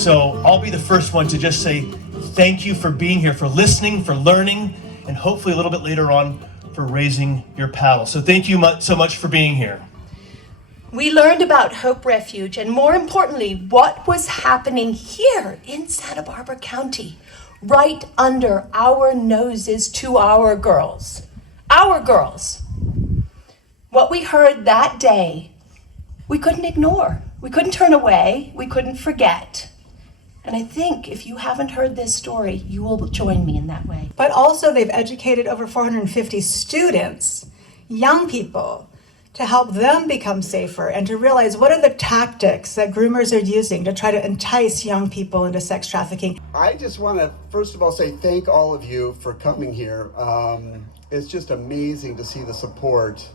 So I'll be the first one to just say thank you for being here, for listening, for learning, and hopefully a little bit later on for raising your paddle. So thank you so much for being here. We learned about Hope Refuge and, more importantly, what was happening here in Santa Barbara County, right under our noses to our girls. Our girls. What we heard that day, we couldn't ignore. We couldn't turn away. We couldn't forget. And I think if you haven't heard this story, you will join me in that way. But also they've educated over 450 students, young people, to help them become safer and to realize what are the tactics that groomers are using to try to entice young people into sex trafficking. I just want to, first of all, say thank all of you for coming here. It's just amazing to see the support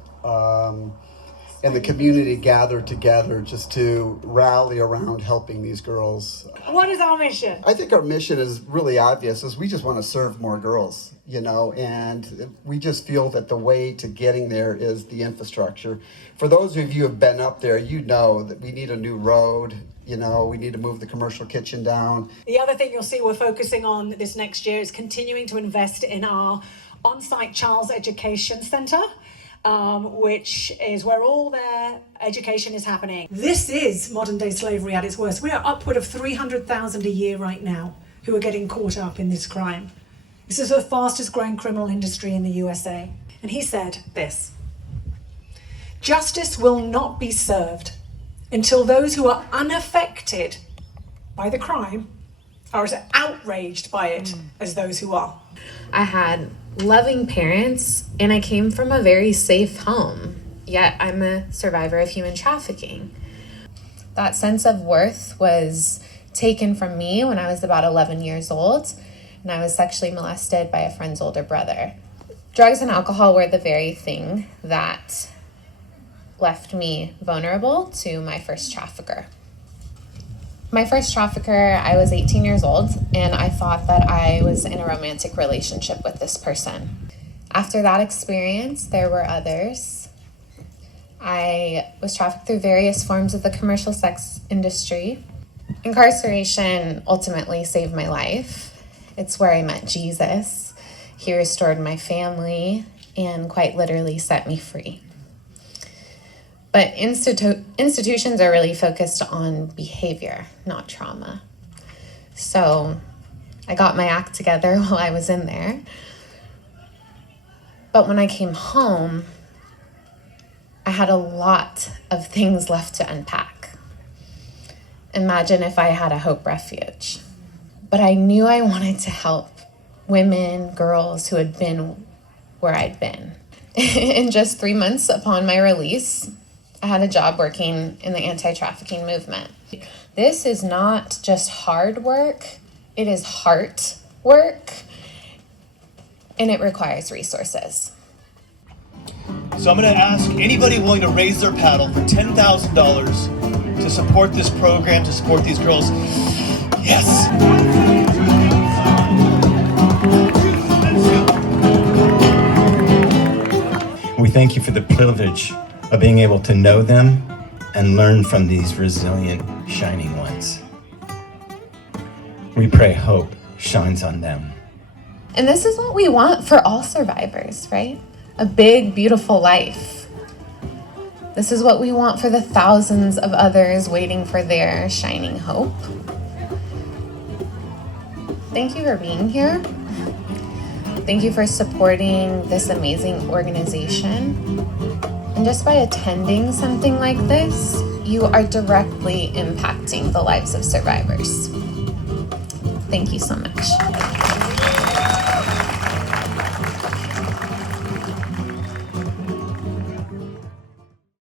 and the community gather together just to rally around helping these girls. What is our mission? I think our mission is really obvious, is we just want to serve more girls, you know, and we just feel that the way to getting there is the infrastructure. For those of you who have been up there, you know that we need a new road, you know, we need to move the commercial kitchen down. The other thing you'll see we're focusing on this next year is continuing to invest in our on-site Child's Education Centre, which is where all their education is happening. This is modern day slavery at its worst. We are upward of 300,000 a year right now who are getting caught up in this crime. This is the fastest growing criminal industry in the USA. And he said this: justice will not be served until those who are unaffected by the crime are as outraged by it as those who are. I had loving parents, and I came from a very safe home, yet I'm a survivor of human trafficking. That sense of worth was taken from me when I was about 11 years old, and I was sexually molested by a friend's older brother. Drugs and alcohol were the very thing that left me vulnerable to my first trafficker. My first trafficker, I was 18 years old, and I thought that I was in a romantic relationship with this person. After that experience, there were others. I was trafficked through various forms of the commercial sex industry. Incarceration ultimately saved my life. It's where I met Jesus. He restored my family and quite literally set me free. But institutions are really focused on behavior, not trauma. So I got my act together while I was in there. But when I came home, I had a lot of things left to unpack. Imagine if I had a Hope Refuge. But I knew I wanted to help women, girls who had been where I'd been. In just 3 months upon my release, I had a job working in the anti-trafficking movement. This is not just hard work, it is heart work, and it requires resources. So I'm going to ask anybody willing to raise their paddle for $10,000 to support this program, to support these girls. Yes! We thank you for the privilege of being able to know them and learn from these resilient, shining ones. We pray hope shines on them. And this is what we want for all survivors, right? A big, beautiful life. This is what we want for the thousands of others waiting for their shining hope. Thank you for being here. Thank you for supporting this amazing organization. And just by attending something like this, you are directly impacting the lives of survivors. Thank you so much.